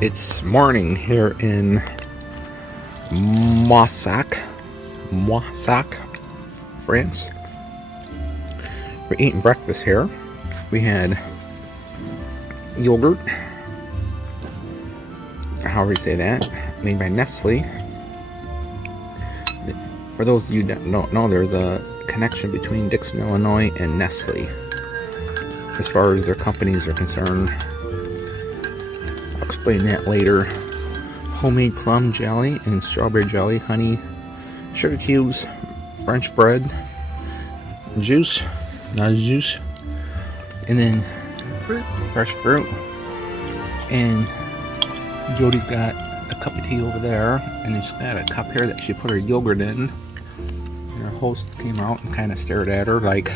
It's morning here in Moissac, France. We're eating breakfast here. We had yogurt, however you say that, made by Nestle. For those of you that don't know, there's a connection between Dixon, Illinois and Nestle as far as their companies are concerned. I'll explain that later. Homemade plum jelly and strawberry jelly, honey, sugar cubes, French bread, juice, and then fruit, fresh fruit. And Jody's got a cup of tea over there, and then she's got a cup here that she put her yogurt in. And her host came out and kind of stared at her like,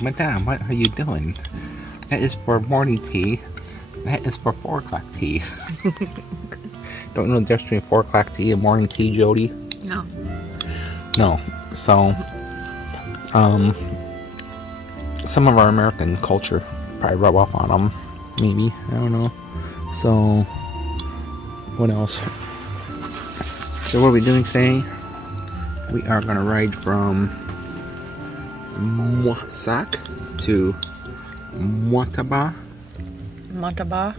Madame, what are you doing? That is for morning tea. That is for 4 o'clock tea. Don't know the difference between 4 o'clock tea and morning tea, Jody? No. No. So, some of our American culture probably rub off on them. Maybe. I don't know. So, what else? So, what are we doing today? We are going to ride from Moissac to Montauban. Montauban.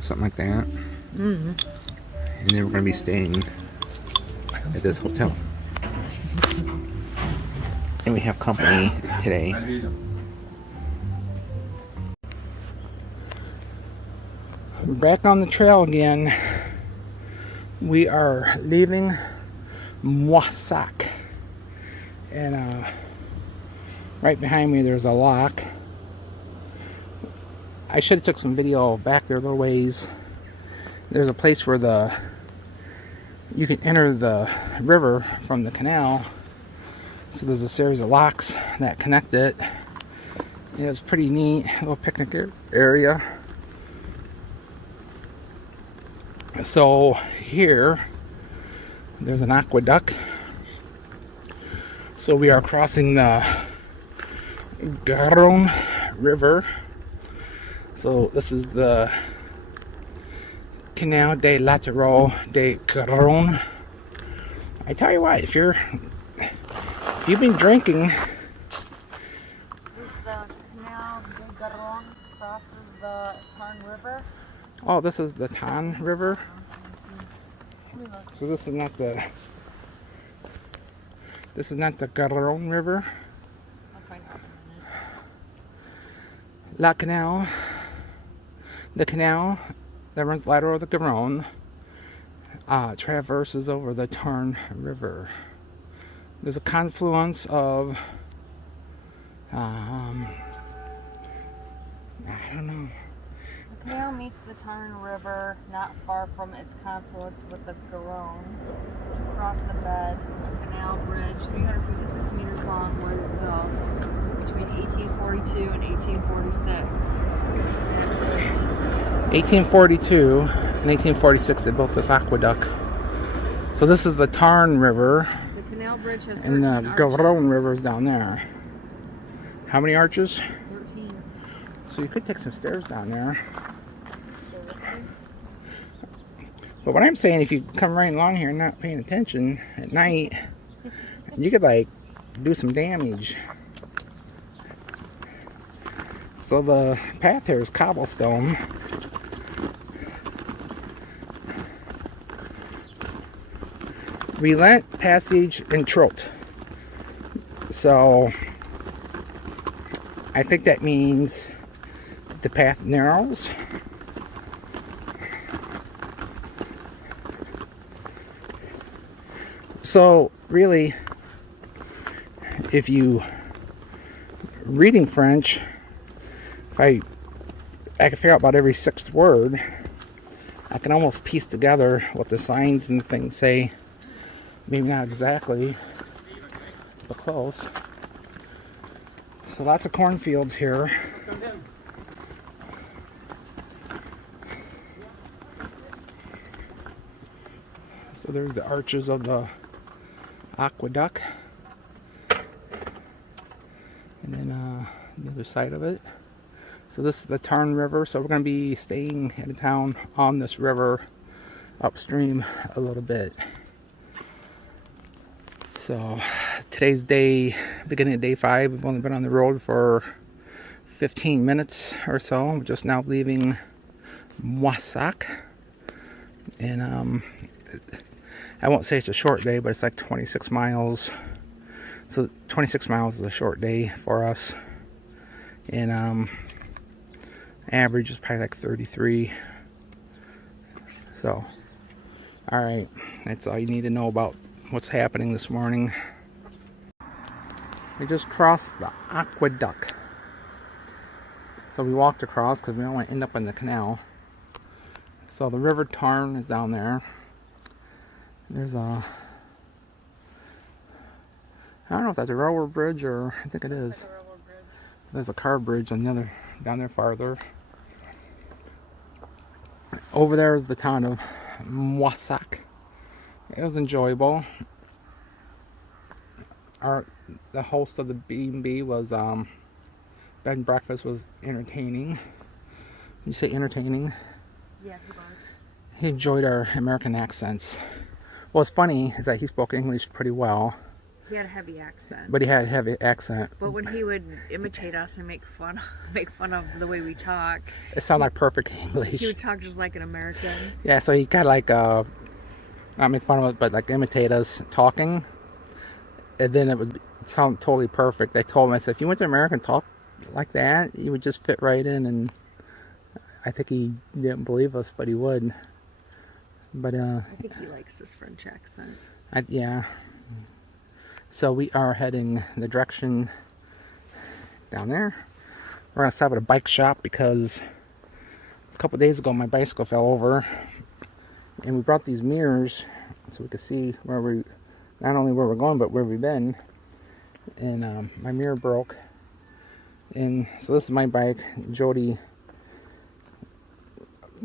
Something like that. Mm-hmm. And then we're going to be staying at this hotel. And we have company today. We're back on the trail again. We are leaving Moissac. And right behind me there's a lock. I should have took some video back there a little ways. There's a place where you can enter the river from the canal. So there's a series of locks that connect it. And it's pretty neat, little picnic area. So here, there's an aqueduct. So we are crossing the Garonne River. So this is the Canal de Garonne. I tell you what, if you've been drinking. This is the Canal de Garonne crosses the Tarn River. Oh, this is the Tarn River. So this is not the Garonne River. I'll find out in a minute. La Canal. The canal that runs lateral to the Garonne traverses over the Tarn River. There's a confluence of I don't know. The canal meets the Tarn River not far from its confluence with the Garonne. To cross the bed, the canal bridge, 356 meters long, was built between 1842 and 1846. 1842 and 1846 they built this aqueduct. So this is the Tarn River. The canal bridge has 13 and the arches. Garonne River is down there. How many arches? 13. So you could take some stairs down there. But what I'm saying, if you come right along here and not paying attention at night, you could like do some damage. So the path here is cobblestone. Relent, passage, and trot. So I think that means the path narrows. So really, if you reading French, if I can figure out about every 6th word, I can almost piece together what the signs and things say. Maybe not exactly, but close. So lots of cornfields here. So there's the arches of the aqueduct. And then the other side of it. So this is the Tarn River. So we're going to be staying in town on this river upstream a little bit. So today's day, beginning of day 5. We've only been on the road for 15 minutes or so. We're just now leaving Moissac. And I won't say it's a short day, but it's like 26 miles. So 26 miles is a short day for us. And average is probably like 33. So, alright, that's all you need to know about what's happening this morning. We just crossed the aqueduct. So we walked across because we don't want to end up in the canal. So the River Tarn is down there. There's a, I don't know if that's a railroad bridge or, I think it is. There's a car bridge on the other, down there farther. Over there is the town of Moissac. It was enjoyable. The host of the B&B was, bed and breakfast was entertaining. You say entertaining? Yeah, he was. He enjoyed our American accents. What's funny is that he spoke English pretty well. He had a heavy accent. But he had a heavy accent. But when he would imitate us and make fun of the way we talk, It sounded like perfect English. he would talk just like an American. Yeah, so he kind of like, not make fun of it, but like imitate us talking. And then it would sound totally perfect. I told him, I said, if you went to America and talk like that, you would just fit right in. And I think he didn't believe us, but he would. But I think he likes his French accent. yeah. So we are heading the direction down there. We're gonna stop at a bike shop because a couple days ago my bicycle fell over, and we brought these mirrors so we could see where we, not only where we're going but where we've been. And my mirror broke, and so this is my bike. Jody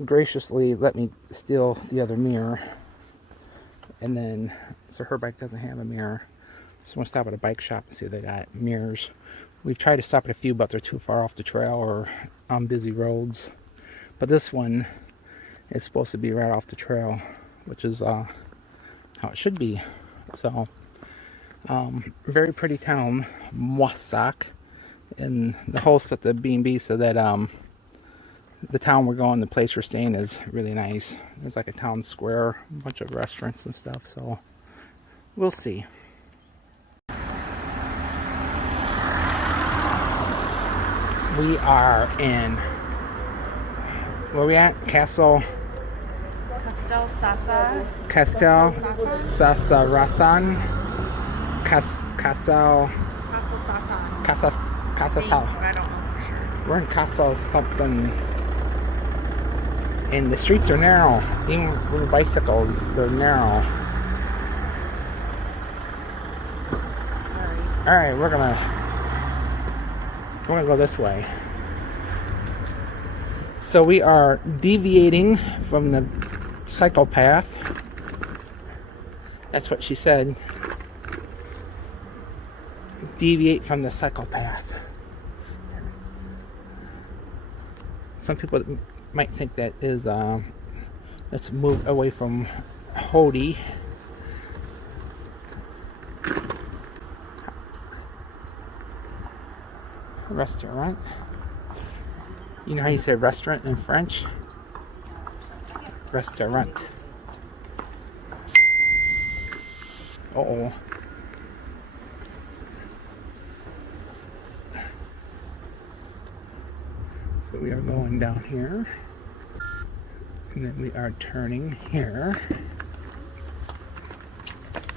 graciously let me steal the other mirror, and then so her bike doesn't have a mirror. So I'm gonna stop at a bike shop and see if they got mirrors. We've tried to stop at a few, but they're too far off the trail or on busy roads. But this one is supposed to be right off the trail, which is how it should be. So very pretty town, Moissac. And the host at the B&B said that the town we're going, the place we're staying is really nice. There's like a town square, a bunch of restaurants and stuff, so we'll see. We are in, where are we at? Castelsarrasin. I don't know for sure. We're in Castel something. And the streets are narrow. Even with bicycles, they're narrow. Alright, we're gonna go this way. So we are deviating from the cycle path. That's what she said. Deviate from the cycle path. Some people might think that is let's move away from Hody. Restaurant. You know how you say restaurant in French? Restaurant. Uh-oh. So we are going down here. And then we are turning here.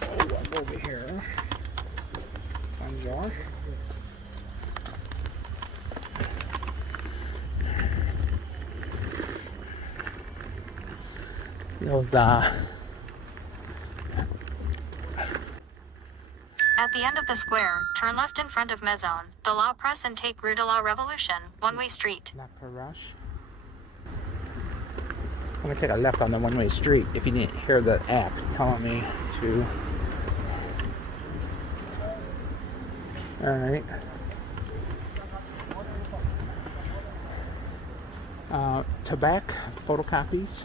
Oh, I'll go over here. Bonjour. Those, At the end of the square, turn left in front of Maison, the La Presse and take Rue de la Revolution, one-way street. La Perrache. I'm gonna take a left on the one-way street. If you didn't hear the app telling me to. Alright. Tobacco photocopies.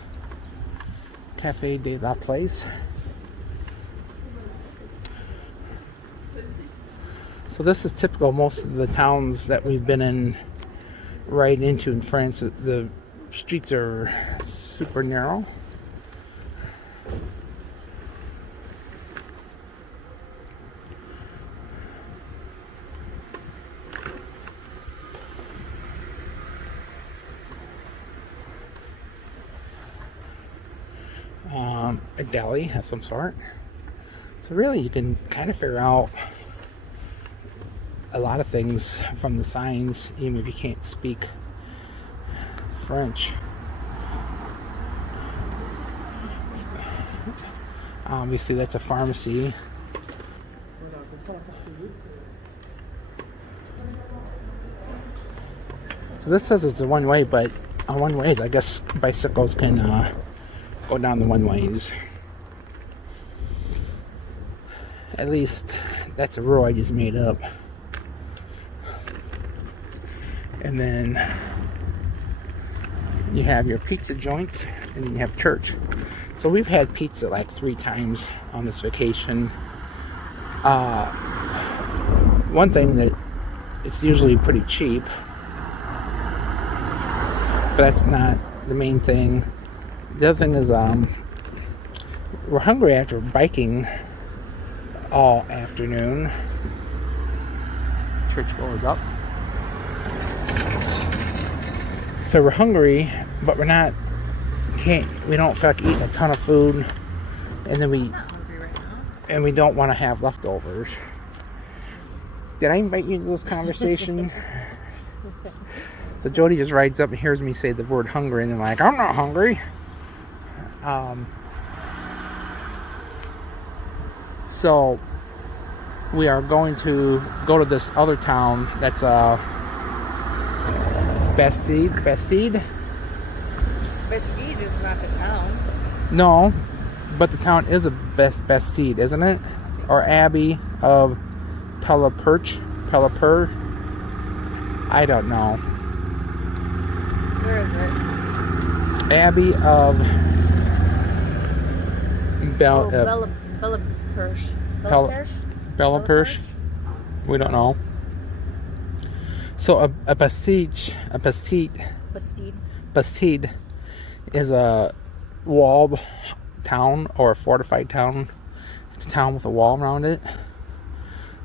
Cafe de la Place. So this is typical of most of the towns that we've been in, right into in France. The streets are super narrow. A deli of some sort. So really you can kind of figure out a lot of things from the signs, even if you can't speak French. Obviously that's a pharmacy. So this says it's a one-way, but on one-ways I guess bicycles can go down the one-ways. At least that's a rule I just made up. And then you have your pizza joints, and then you have church. So we've had pizza like 3 times on this vacation. One thing that it's usually pretty cheap, but that's not the main thing. The other thing is we're hungry after biking all afternoon. Church goes up. So we're hungry, but we don't feel like eating a ton of food, and then we don't want to have leftovers. Did I invite you into this conversation? So Jody just rides up and hears me say the word hungry, and I'm like, I'm not hungry. So we are going to go to this other town that's Bastide. Bastide is not the town. No, but the town is a Bastide, isn't it? Or Abbey of Belleperche. I don't know. Where is it? Abbey of Belleperche. We don't know. So a Bastide is a walled town or a fortified town. It's a town with a wall around it.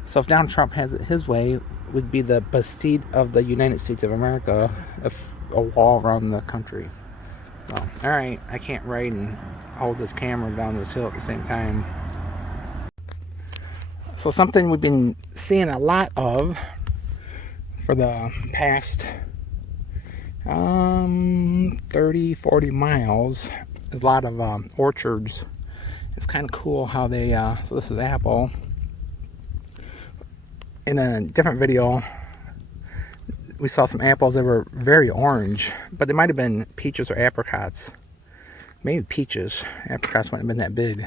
So if Donald Trump has it his way, it would be the Bastide of the United States of America, a wall around the country. So, alright, I can't ride and hold this camera down this hill at the same time. So something we've been seeing a lot of for the past 30-40 miles is a lot of orchards. It's kind of cool how they so this is apple. In a different video we saw some apples that were very orange, but they might have been peaches or apricots. Maybe peaches. Apricots wouldn't have been that big,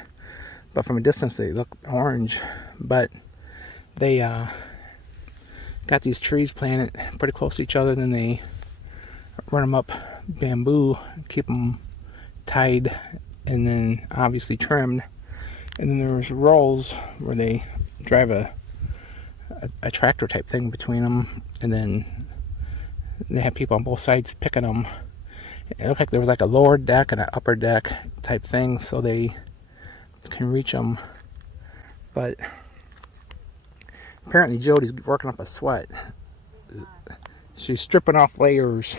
but from a distance they look orange. But they got these trees planted pretty close to each other, and then they run them up bamboo, keep them tied, and then obviously trimmed. And then there's rows where they drive a tractor type thing between them, and then they have people on both sides picking them. It looked like there was like a lower deck and an upper deck type thing, so they can reach them. But apparently Jody's working up a sweat. She's stripping off layers,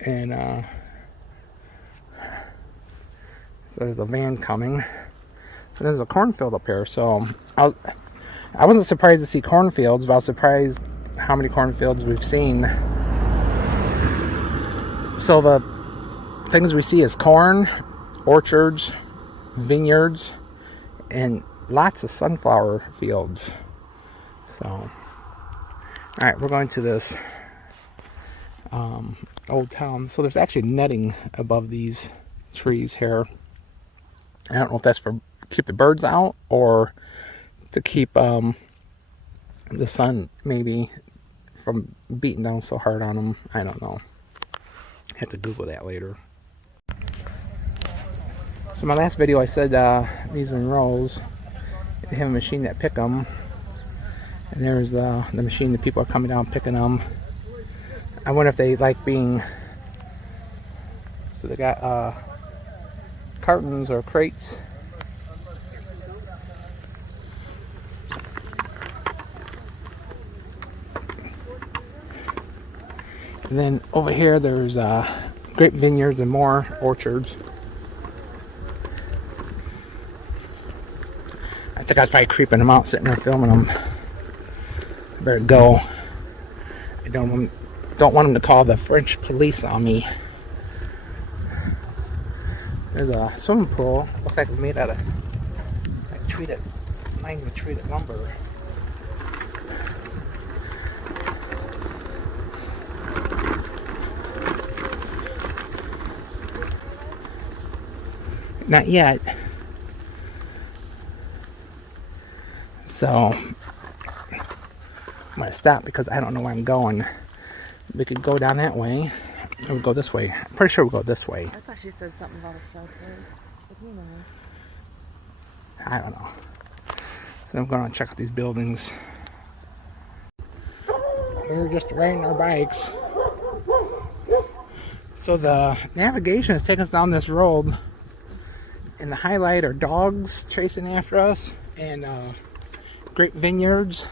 and so there's a van coming. So there's a cornfield up here. So I wasn't surprised to see cornfields, but I was surprised how many cornfields we've seen. So the things we see is corn, orchards, vineyards, and lots of sunflower fields. So, alright, we're going to this old town. So there's actually netting above these trees here. I don't know if that's for keep the birds out or to keep the sun, maybe, from beating down so hard on them. I don't know. Have to Google that later. So my last video I said these are in rows. They have a machine that pick them. And there's the machine that people are coming down picking them. I wonder if they like being... So they got cartons or crates. And then over here there's grape vineyards and more orchards. I think I was probably creeping them out, sitting there filming them. Better go. I don't want them to call the French police on me. There's a swimming pool. Looks like it's made out of like treated lumber. Not yet. So I'm gonna stop because I don't know where I'm going. We could go down that way. Or we'll go this way. I'm pretty sure we'll go this way. I thought she said something about a shelter. But who knows? I don't know. So I'm going to check out these buildings. We're just riding our bikes. So the navigation is taking us down this road. And the highlight are dogs chasing after us. And grape vineyards.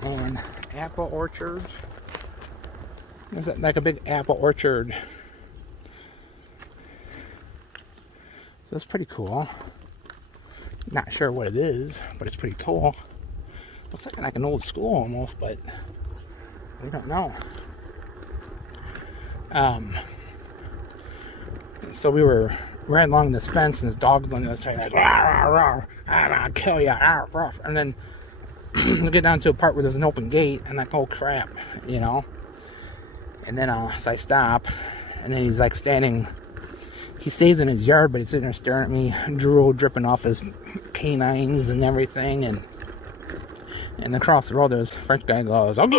And apple orchards. There's like a big apple orchard. So it's pretty cool. Not sure what it is, but it's pretty cool. Looks like an old school almost, but we don't know. So we were riding along this fence, and this dog's on the other side, like, rah, rah, rah, I'll kill you, rah, rah. And then we get down to a part where there's an open gate, and like, oh crap, you know. And then so I stop, and then he's like standing. He stays in his yard, but he's sitting there staring at me, drool dripping off his canines and everything. And across the road, there's a French guy goes, and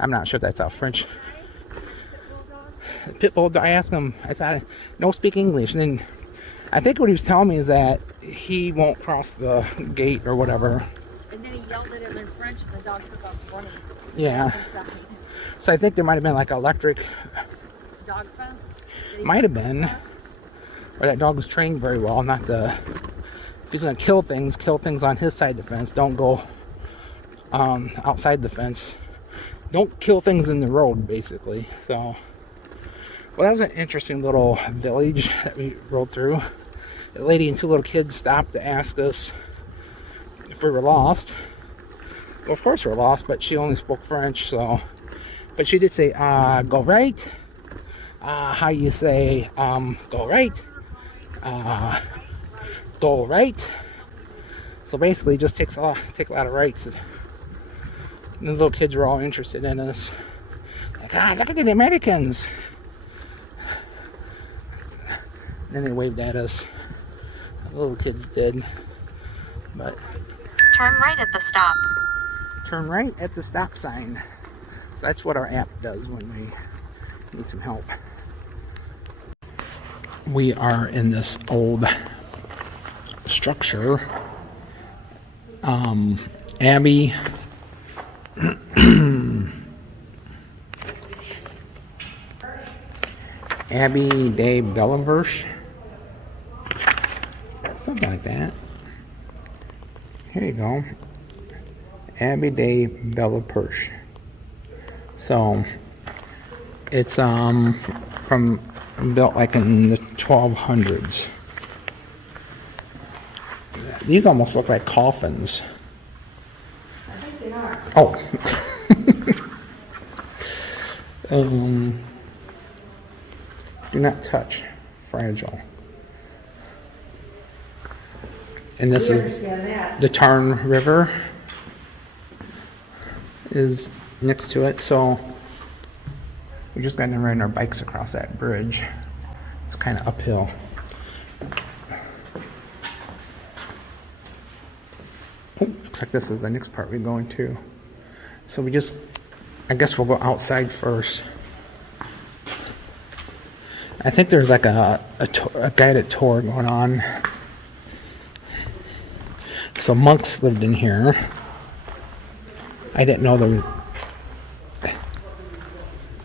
I'm not sure if that's how French. Pitbull. I asked him. I said, "No, speak English." And then I think what he was telling me is that he won't cross the gate or whatever. And then he yelled at him in French, and the dog took off running. Yeah. So I think there might have been like electric. Dog fence? Might have been. Or that dog was trained very well not to. If he's gonna kill things on his side of the fence. Don't go outside the fence. Don't kill things in the road, basically. So, well, that was an interesting little village that we rode through. The lady and two little kids stopped to ask us if we were lost. Well, of course we're lost, but she only spoke French, so. But she did say, go right. How you say, go right. Go right. So basically, just take a lot of rights. And the little kids were all interested in us. Like, look at the Americans. And then they waved at us. The little kids did. But Turn right at the stop. turn right at the stop sign. So that's what our app does when we need some help. We are in this old structure. Abbey Abbey de Belleperche. Something like that. Here you go. Abbey de Belleperche. So it's from built like in the 1200s. These almost look like coffins. I think they are. Oh. Do not touch. Fragile. And this is the Tarn River is next to it. So we just got to ride our bikes across that bridge. It's kind of uphill. Oh, looks like this is the next part we're going to. So we just, I guess we'll go outside first. I think there's like a guided tour going on. So monks lived in here. I didn't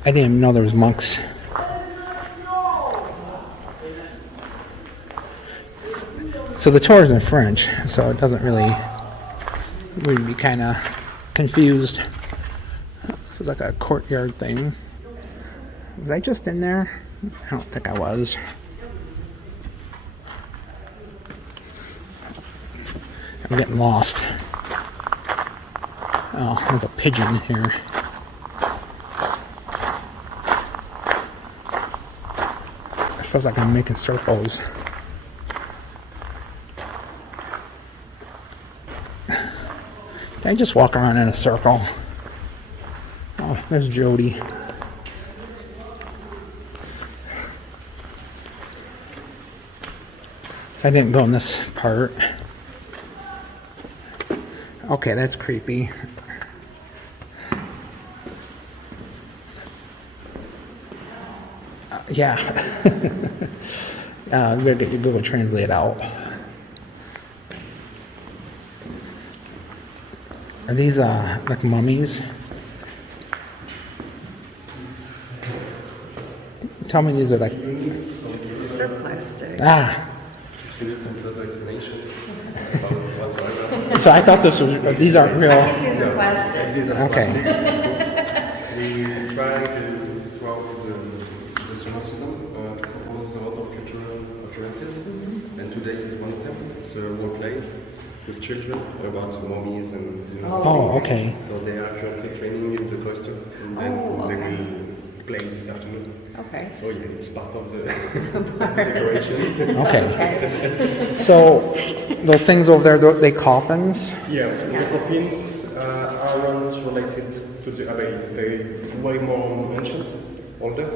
even know there was monks. So the tour is in French, so it doesn't really, we'd be kind of confused. This is like a courtyard thing. Was I just in there? I don't think I was. I'm getting lost. Oh, there's a pigeon here. It feels like I'm making circles. Did I just walk around in a circle? Oh, there's Jody. So I didn't go in this part. Okay, that's creepy. Yeah. You better get your Google Translate out. Are these like mummies? Tell me these are like... They're plastic. Ah. You need some further explanations about what's going on. So I thought this was... These aren't real. I think these are plastic. These are Okay. plastic, of course. We try to, throughout the summer season, to propose a lot of cultural occurrences, and today is one of them. It's a role play with children about mummies and... You know, Oh, okay. So they are currently training in the cloister, and then they will play this afternoon. Okay. So yeah, it's part of the, of the decoration. Okay. So those things over there, they coffins? Yeah, the coffins are not related to the abbey. They're way more ancient, older.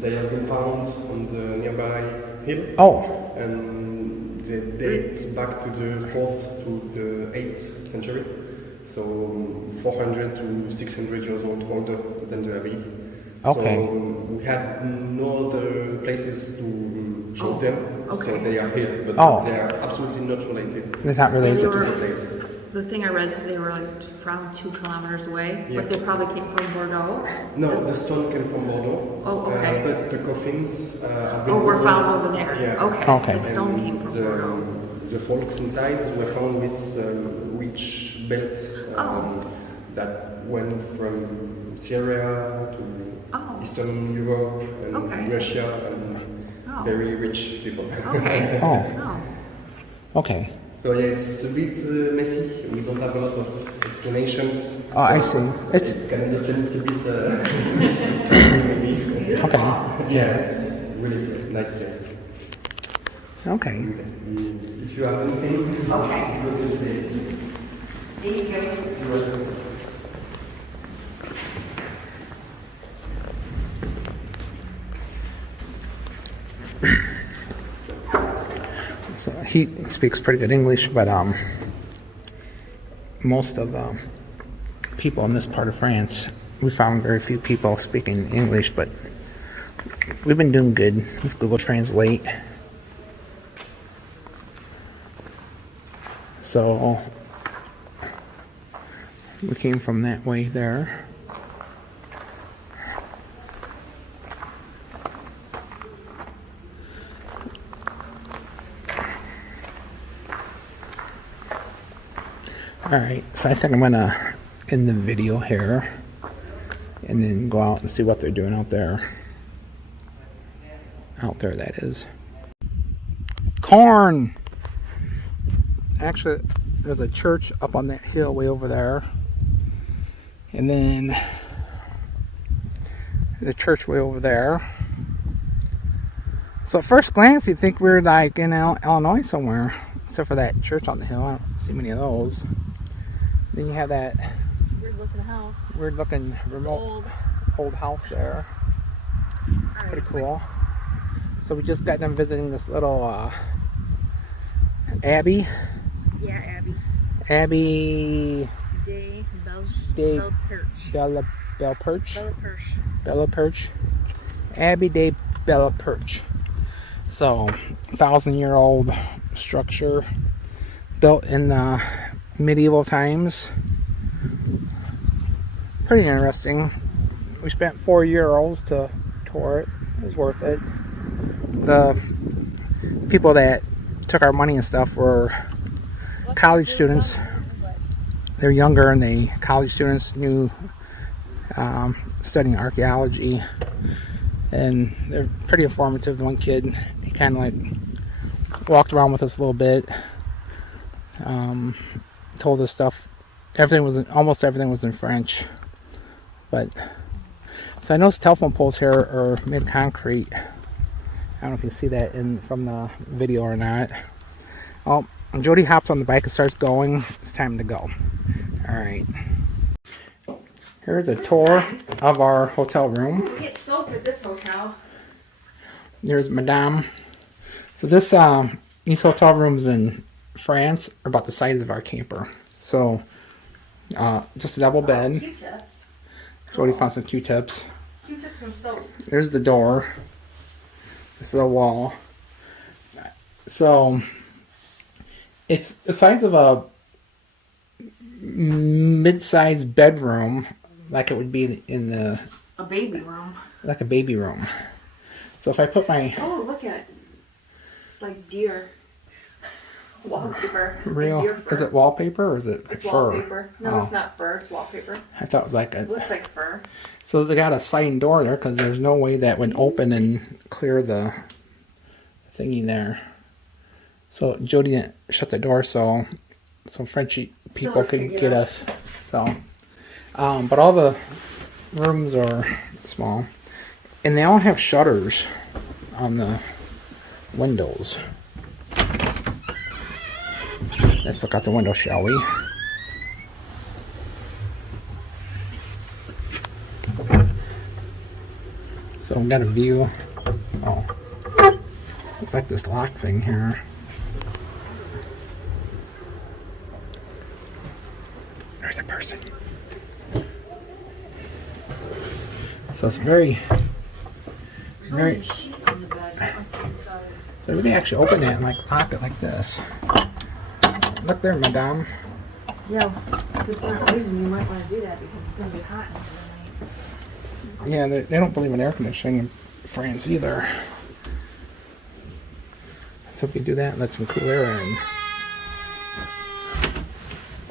They have been found on the nearby hill. Oh. And they date back to the 4th to the 8th century. So 400 to 600 years older than the abbey. Okay. So we had no other places to show them, so they are here, but they are absolutely not related. They're not related to the place. The thing I read said they were like around 2 kilometers away, but they probably came from Bordeaux. No, the stone came from Bordeaux. Oh, okay. But the coffins have been were found over there. Yeah. Okay. The stone came from Bordeaux. The folks inside were found with rich belt that went from Syria to Eastern Europe and Russia, and very rich people. Okay. Okay. So yeah, it's a bit messy. We don't have a lot of explanations. Oh, I see. It's you can understand it's a bit. okay. Yeah, it's really nice place. Okay. If you have anything, Thank you. So he speaks pretty good English, but most of the people in this part of France, we found very few people speaking English, but we've been doing good with Google Translate. So we came from that way there. Alright, so I think I'm gonna end the video here and then go out and see what they're doing out there. Out there, that is. Corn! Actually, there's a church up on that hill way over there. And then the church way over there. So at first glance, you'd think we're like in Illinois somewhere. Except for that church on the hill. I don't see many of those. Then you have that weird looking remote old house there. Pretty cool. So we just got done visiting this little abbey. Yeah, Abbey. Abbey de de Belleperche. Belleperche. Belleperche. Belleperche. Abbey de Belleperche. So, 1,000-year-old structure built in the medieval times. Pretty interesting. We spent €4 to tour it. It was worth it. The people that took our money and stuff were college students. They're younger and they college students, new studying archaeology, and they're pretty informative. The one kid, he kind of like walked around with us a little bit, told us stuff. Almost everything was in French, but so I know telephone poles here are made of concrete. I don't know if you see that from the video or not. Oh, when Jody hops on the bike and starts going, it's time to go. Alright. Here's a tour of our hotel room. We get soap at this hotel. There's Madame. So these hotel rooms in France are about the size of our camper. So, just a double bed. Q-tips. Jody found some Q-tips. Q-tips and soap. There's the door. This is the wall. So, it's the size of a mid-sized bedroom, like it would be in a baby room. Like a baby room. So if I put my... Oh, look at it. It's like deer. Wallpaper. Real? Deer fur. Is it wallpaper or is it It's fur? wallpaper. No, it's not fur. It's wallpaper. I thought it was like It looks like fur. So they got a sliding door there because there's no way that would open and clear the thingy there. So Jody didn't shut the door so Frenchy people could get us. So, but all the rooms are small, and they all have shutters on the windows. Let's look out the window, shall we? So we got a view. Oh, looks like this lock thing here. There's a person. So it's very. So we can actually open it and like pop it like this. Look there, Madame. Yeah, for some reason you might want to do that because it's going to be hot in here tonight. Yeah, they don't believe in air conditioning in France either. So if we do that, let some cool air in.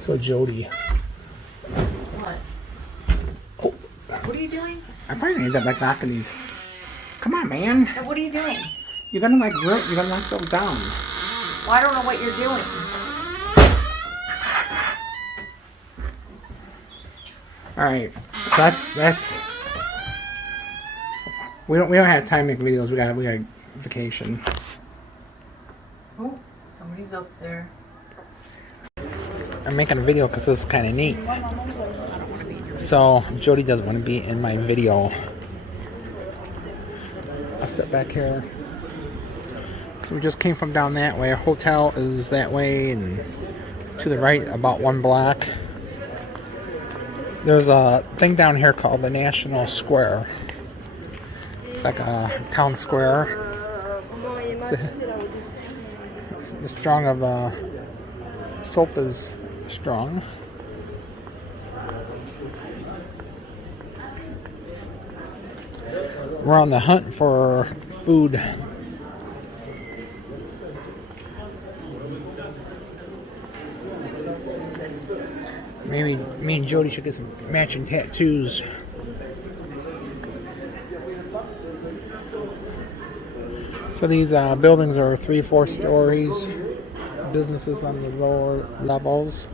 So Jody. What? Oh, What are you doing? I probably need to like knocking these. Come on, man. Hey, what are you doing? You're gonna like you're gonna knock those down. Well, I don't know what you're doing. All right, so that's. We don't have time to make videos. We got a vacation. Oh, somebody's up there. I'm making a video because this is kind of neat. So Jody doesn't want to be in my video. I'll step back here. So we just came from down that way. Our hotel is that way, and to the right about 1 block. There's a thing down here called the National Square. It's like a town square. The strong of soap is strong. We're on the hunt for food. Maybe me and Jody should get some matching tattoos. So these buildings are 3-4 stories. Businesses on the lower levels.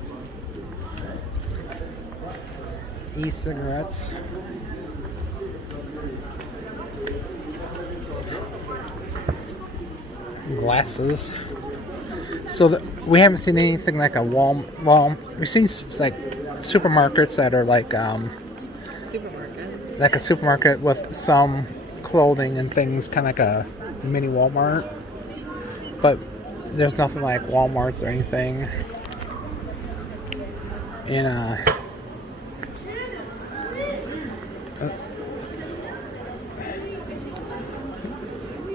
E-cigarettes. Glasses. So we haven't seen anything like a well, we've seen like supermarkets that are like like a supermarket with some clothing and things, kind of like a mini Walmart. But there's nothing like Walmarts or anything. And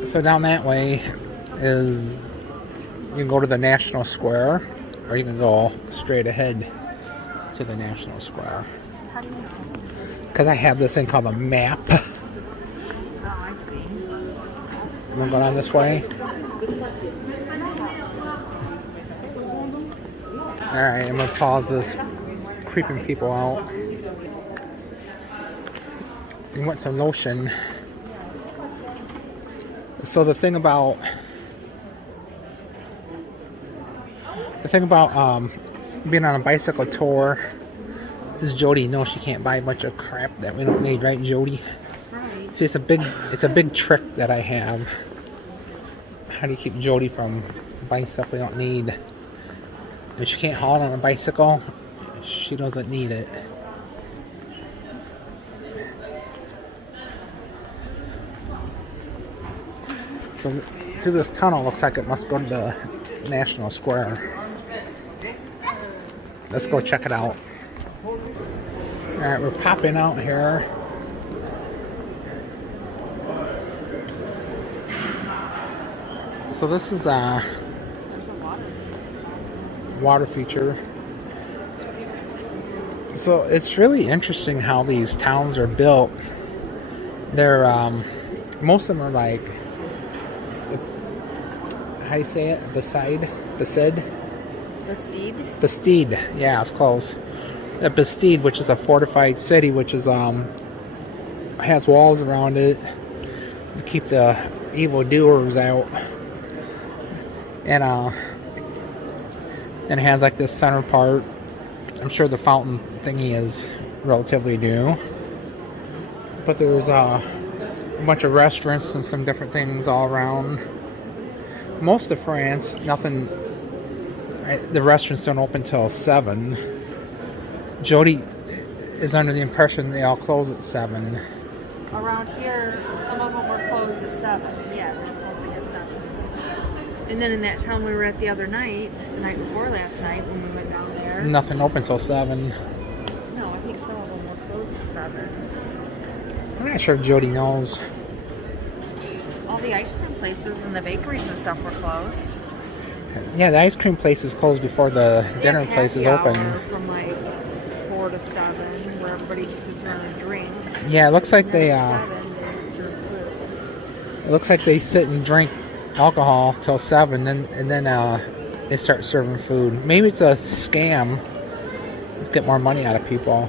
so down that way is, you can go to the National Square, or you can go straight ahead to the National Square. How do you know? Because I have this thing called a map. Oh, I see. I'm gonna go down this way. Alright, I'm gonna pause this, creeping people out. You want some lotion. So the thing about being on a bicycle tour is Jody knows she can't buy a bunch of crap that we don't need, right, Jody? That's right. See, it's a big trick that I have. How do you keep Jody from buying stuff we don't need? If she can't haul on a bicycle, she doesn't need it. So through this tunnel, looks like it must go to the National Square. Let's go check it out. Alright, we're popping out here. So this is a water feature. So it's really interesting how these towns are built. They're most of them are like, how do you say it? Bastide? Bastide. Yeah, it's close. A Bastide, which is a fortified city, which is has walls around it to keep the evil doers out. And it has like this center part. I'm sure the fountain thingy is relatively new. But there's a bunch of restaurants and some different things all around. Most of France, the restaurants don't open till 7. Jody is under the impression they all close at 7. Around here, some of them were closed at 7. Yeah, they're closing at 7. And then in that town we were at the other night, the night before last night when we went down there. Nothing open till 7. No, I think some of them were closed at 7. I'm not sure if Jody knows. All the ice cream places and the bakeries and stuff were closed. Yeah, the ice cream place is closed before the dinner place is open. From like 4 to 7, where everybody just sits around and drinks. Yeah, it looks like And they then at 7, they serve food. it looks like they sit and drink alcohol till 7, and then they start serving food. Maybe it's a scam to get more money out of people.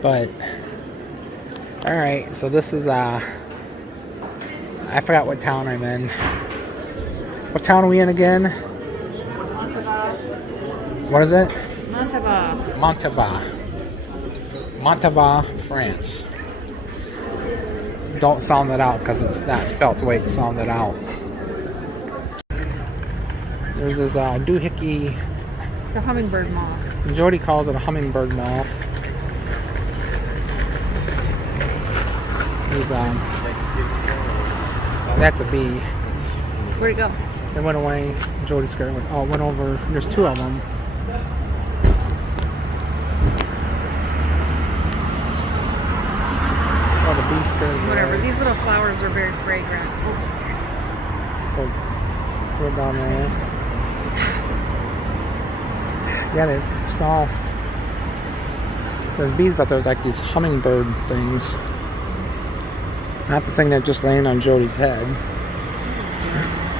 But all right, so this is I forgot what town I'm in. What town are we in again? Montauban. What is it? Montauban. Montauban, France. Don't sound it out because it's not spelled the way it's sounded out. There's this doohickey. It's a hummingbird moth. Jody calls it a hummingbird moth. That's a bee. Where'd it go? It went away. Jody scared it. Oh, it went over. There's 2 of them. Oh, the bee scared me. Whatever. These little flowers are very fragrant. So, we're down there. Yeah, they small. There's bees, but there's like these hummingbird things. Not the thing that just laying on Jody's head.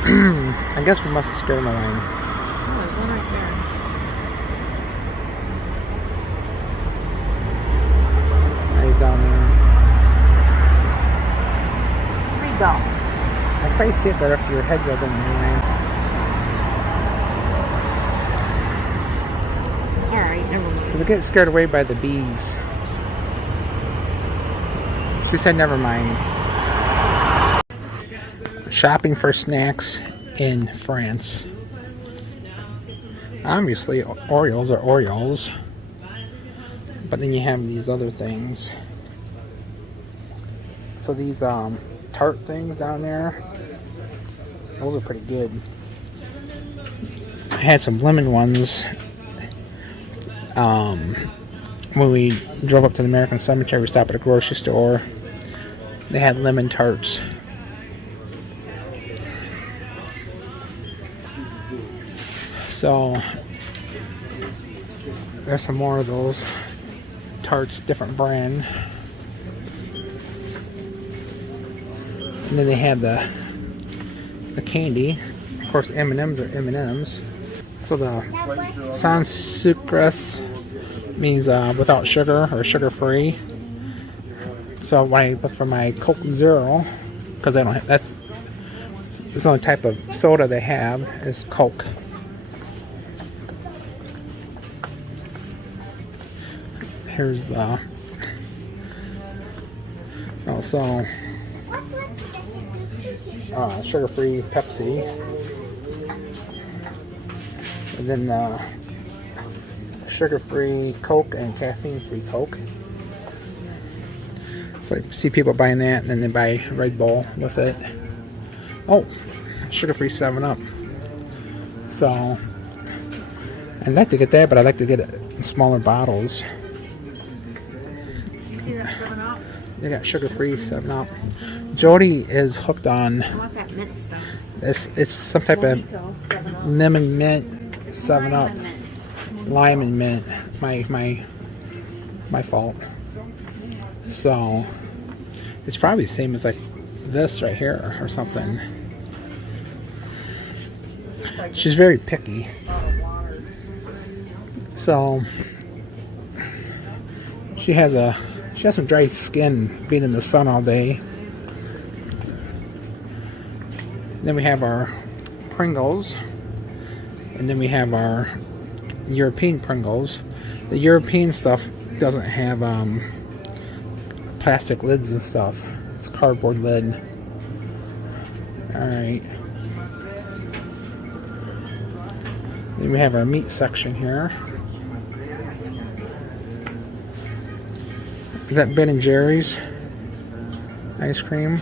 I guess we must have scared him away. Oh, there's one right there. He's down there. Where'd he go? I can probably see it better if your head goes in the way. Alright, never mind. We get scared away by the bees. She said never mind. Shopping for snacks in France. Obviously, Oreos are Oreos. But then you have these other things. So these tart things down there, those are pretty good. I had some lemon ones. When we drove up to the American Cemetery, we stopped at a grocery store. They had lemon tarts. So there's some more of those tarts, different brand. And then they had the candy. Of course, M&Ms are M&Ms. So the sans sucres means without sugar or sugar-free. So when I look for my Coke Zero, because they don't have, that's the only type of soda they have is Coke. Here's the also sugar-free Pepsi, and then the sugar-free Coke and caffeine-free Coke. So I see people buying that, and then they buy Red Bull with it. Oh, sugar-free 7-Up. So I'd like to get that, but I'd like to get it in smaller bottles. You see that 7-Up? They got sugar-free 7-Up. Jody is hooked on. I want that mint stuff. It's some type of lemon mint 7-Up. Lime and mint. My fault. So it's probably the same as like this right here or something. She's very picky. So she has some dry skin being in the sun all day. Then we have our Pringles, and then we have our European Pringles. The European stuff doesn't have plastic lids and stuff. It's a cardboard lid. Alright. Then we have our meat section here. Is that Ben & Jerry's ice cream?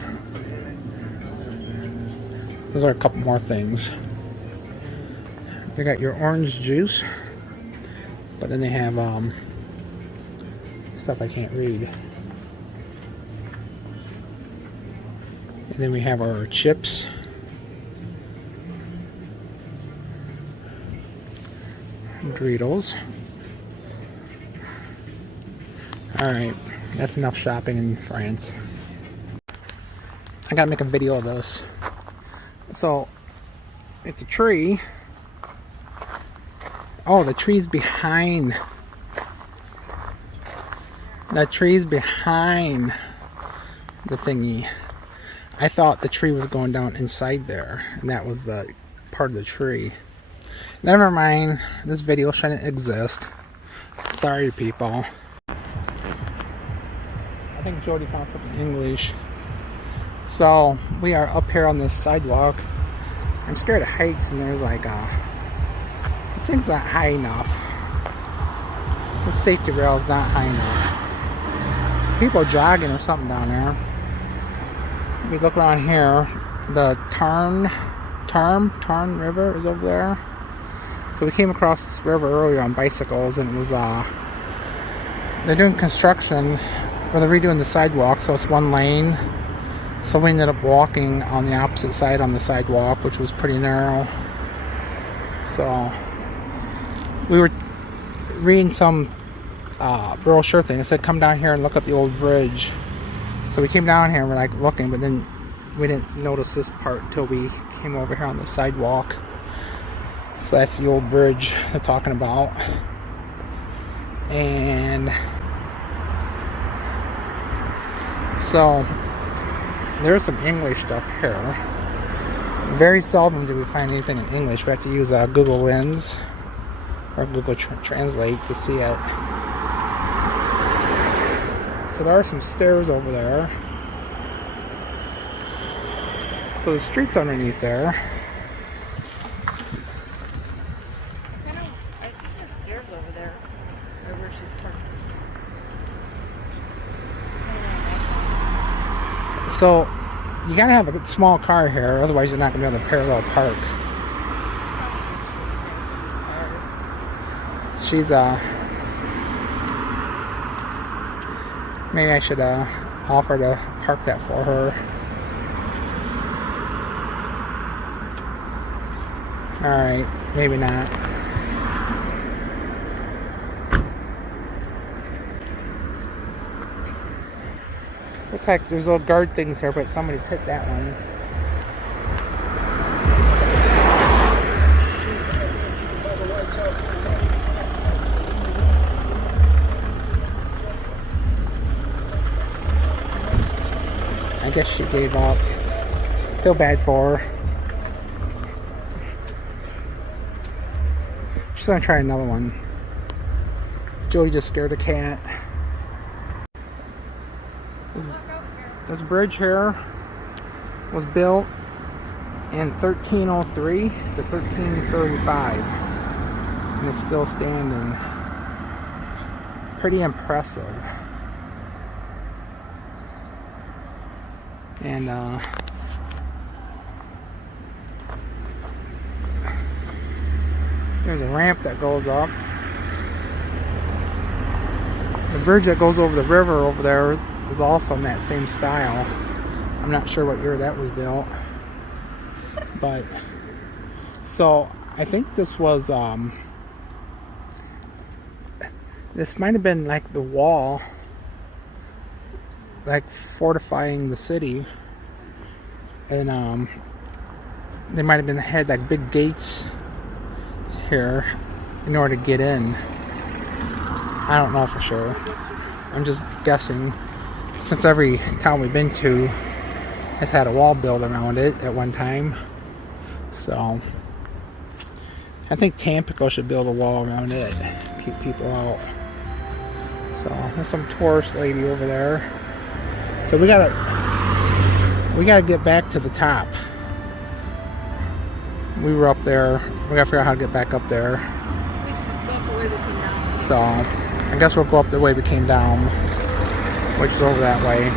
Those are a couple more things. They got your orange juice, but then they have stuff I can't read. And then we have our chips. Doritos. Alright, that's enough shopping in France. I gotta make a video of this. So, it's a tree. Oh, the tree's behind. The tree's behind the thingy. I thought the tree was going down inside there, and that was the part of the tree. Never mind, this video shouldn't exist. Sorry, people. I think Jody found something in English. So we are up here on this sidewalk. I'm scared of heights, and there's like this thing's not high enough. The safety rail is not high enough. People jogging or something down there. We look around here. The Tarn River is over there. So we came across this river earlier on bicycles, and it was they're doing construction, or they're redoing the sidewalk, so it's one lane. So we ended up walking on the opposite side on the sidewalk, which was pretty narrow. So we were reading some brochure thing. It said come down here and look at the old bridge. So we came down here and we're like looking, but then we didn't notice this part until we came over here on the sidewalk. So that's the old bridge they're talking about. And so there's some English stuff here. Very seldom do we find anything in English. We have to use Google Lens or Google Translate to see it. So there are some stairs over there. So the street's underneath there. I think there's stairs over there, or where she's parked. So you gotta have a small car here, otherwise you're not gonna be able to parallel park. She's Maybe I should offer to park that for her. Alright, maybe not. Looks like there's little guard things here, but somebody's hit that one. I guess she gave up. Feel bad for her. She's gonna try another one. Jody just scared a cat. This bridge here was built in 1303 to 1335, and it's still standing. Pretty impressive. And there's a ramp that goes up. The bridge that goes over the river over there is also in that same style. I'm not sure what year that was built, but so I think this was this might have been like the wall, like fortifying the city, and they might have been had like big gates here in order to get in. I don't know for sure. I'm just guessing, since every town we've been to has had a wall built around it at one time. So I think Tampico should build a wall around it, keep people out. So there's some tourist lady over there. So we gotta get back to the top. We were up there. We gotta figure out how to get back up there. We just go up the way we came down. So I guess we'll go up the way we came down, which is over that way.